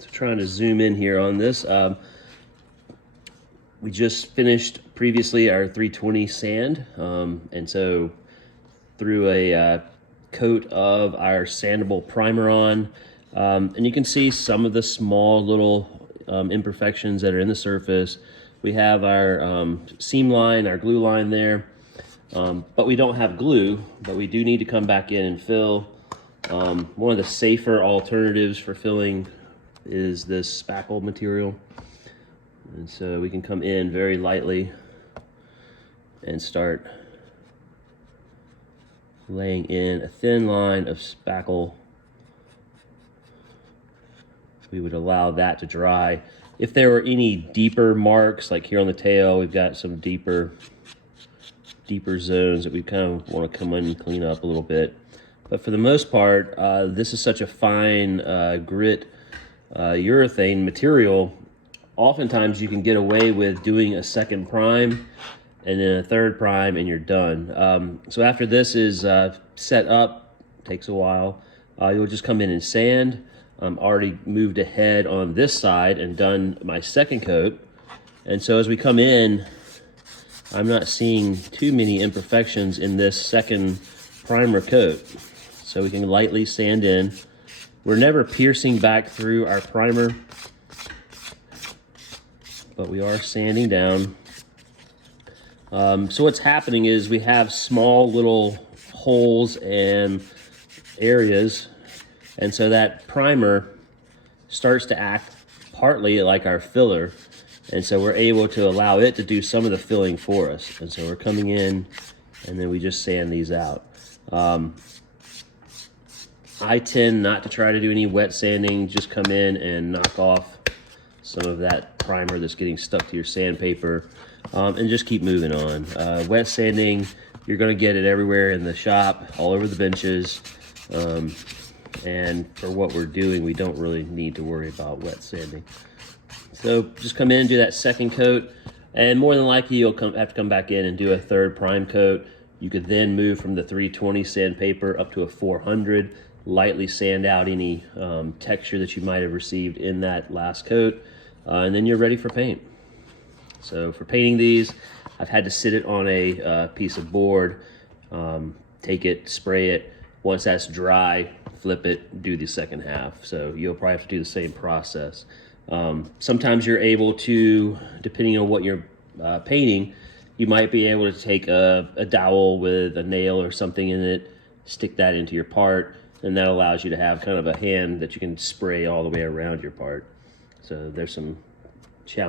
So trying to zoom in here on this. We just finished previously our 320 sand, and so threw a coat of our sandable primer on, and you can see some of the small little imperfections that are in the surface. We have our seam line, our glue line there, but we don't have glue, but we do need to come back in and fill. One of the safer alternatives for filling is this spackle material. And so we can come in very lightly and start laying in a thin line of spackle. We would allow that to dry. If there were any deeper marks, like here on the tail, we've got some deeper zones that we kind of want to come in and clean up a little bit. But for the most part, this is such a fine grit urethane material. Oftentimes you can get away with doing a second prime and then a third prime and you're done. So after this is set up, takes a while, you'll just come in and sand. I'm already moved ahead on this side and done my second coat. And so as we come in, I'm not seeing too many imperfections in this second primer coat. So we can lightly sand in. We're never piercing back through our primer, but we are sanding down. So what's happening is we have small little holes and areas, and so that primer starts to act partly like our filler, and so we're able to allow it to do some of the filling for us. And so we're coming in and then we just sand these out. I tend not to try to do any wet sanding, just come in and knock off some of that primer that's getting stuck to your sandpaper, and just keep moving on. Wet sanding, you're gonna get it everywhere in the shop, all over the benches, and for what we're doing, we don't really need to worry about wet sanding. So just come in, do that second coat, and more than likely you'll have to come back in and do a third prime coat. You could then move from the 320 sandpaper up to a 400, lightly sand out any texture that you might have received in that last coat, and then you're ready for paint. So for painting these, I've had to sit it on a piece of board, take it, spray it. Once that's dry, flip it, do the second half. So you'll probably have to do the same process. Sometimes you're able to, depending on what you're painting, you might be able to take a dowel with a nail or something in it, stick that into your part, and that allows you to have kind of a hand that you can spray all the way around your part. So there's some challenge.